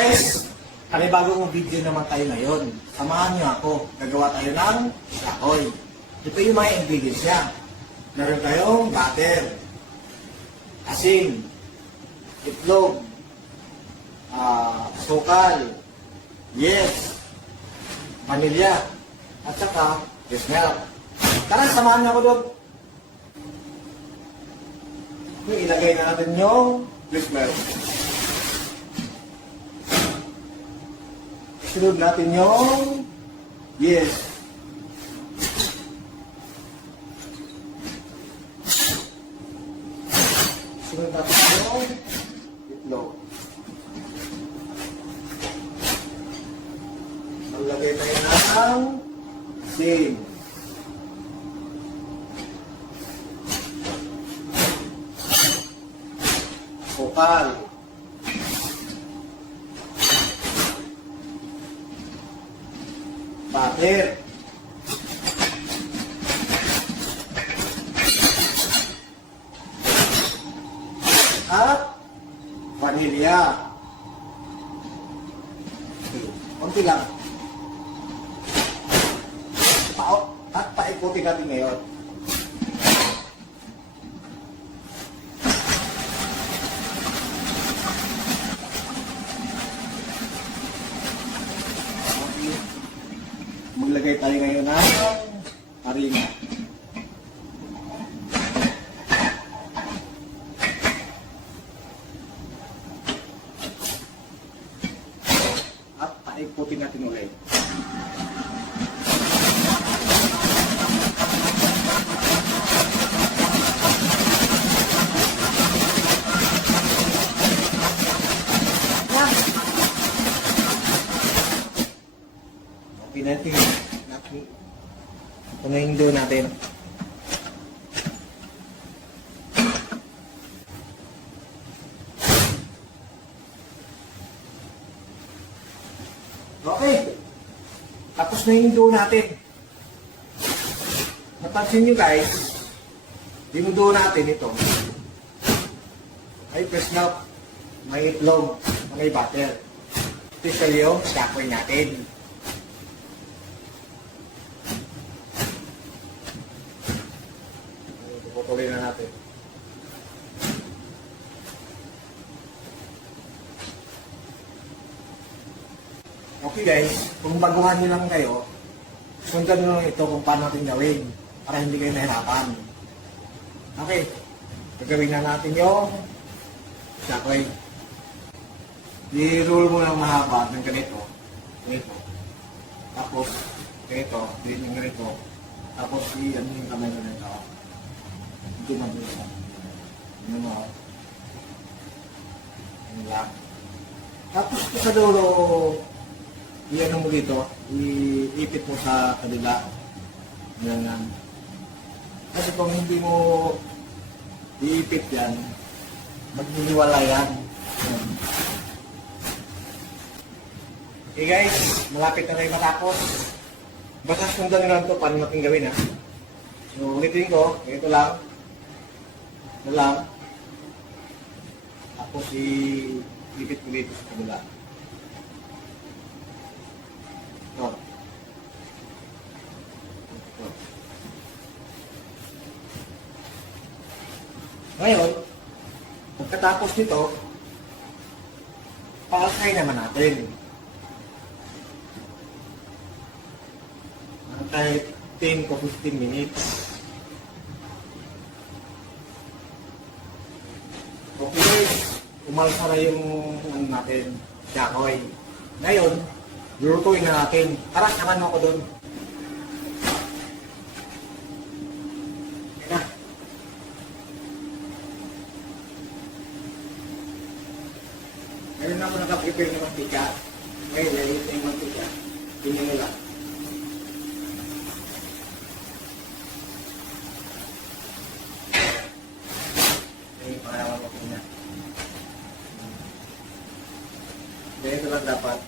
Guys, panibagong video naman tayo ngayon. Samahan niyo ako. Gagawa tayo ng yakoy. Ito yung mga ingredients niya. Meron tayong butter, asin, itlog, sukal, yes, vanilya, at saka breast milk. Tara, samahan niyo ako doon. Ilagay na natin yung breast milk. Sunod natin yung yes. Sunod natin yung itlog. Maglagay tayo ng asin. Sukal. Butter. At vanilya. Konti lang. At paikutin natin ngayon. Maglagay tayo ngayon ng harina. At paikutin natin ulit. Natin ito na yung dough natin. Okay, tapos na yung dough natin. Napansin nyo guys, yung dough natin ito ay fresh milk, may itlog, may butter. Special yung yakoy natin. Tuloy na natin. Okay guys, kung baguhan nyo lang kayo, sundan nyo lang ito kung paano natin gawin para hindi kayo nahirapan. Okay, gagawin na natin yung yakoy. I-roll mo lang mahaba ng ganito. Ganito. Tapos, ganito. Din yung ganito. Tapos, i-ano yung kamay ganito. Ito mabisa. Ano mo? Ano lang. Tapos ito sa dulo, i-ano mo dito, iipit mo sa kabila. Ganyan. Kasi kung hindi mo iipit yan, maghihiliwala yan. Okay guys, malapit na tayo matapos. Basta sundan nyo lang ito paano natin gawin ha. So ulitin ko, ito lang. Ito lang. Tapos i-ipit ko dito sa kabila. Ito. Ito. Ngayon, pagkatapos nito, paalkay naman natin. Kahit 10 to 15 minutes. Okay, umalsa na yung ano natin, yakoy. Ngayon, lutuin na natin. Tara, samahan mo ako doon. Kaya. Ngayon ako nakaprepare ng mantika. Ngayon, lalito yung mantika. Tingnan mo lang. Ganito lang dapat.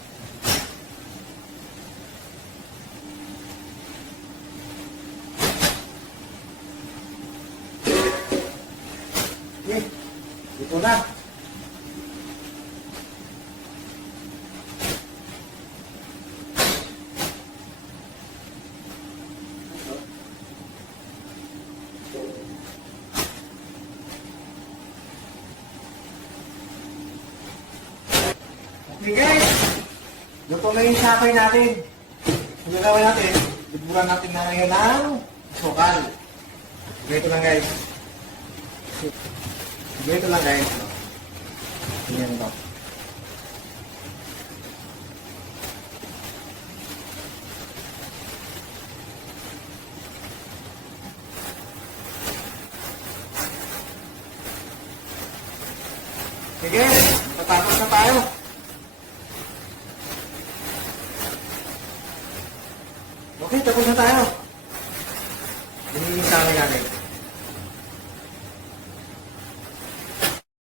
Okay, ito na. Okay guys, luto na yung sakoy natin. Yung gagawin natin, liburan natin na ngayon ng sukal. Ganito lang guys. Ganito lang guys. Ganyan ito. Sige, tatapos na tayo. Okay, tapos na tayo. Binigyan sa amin natin.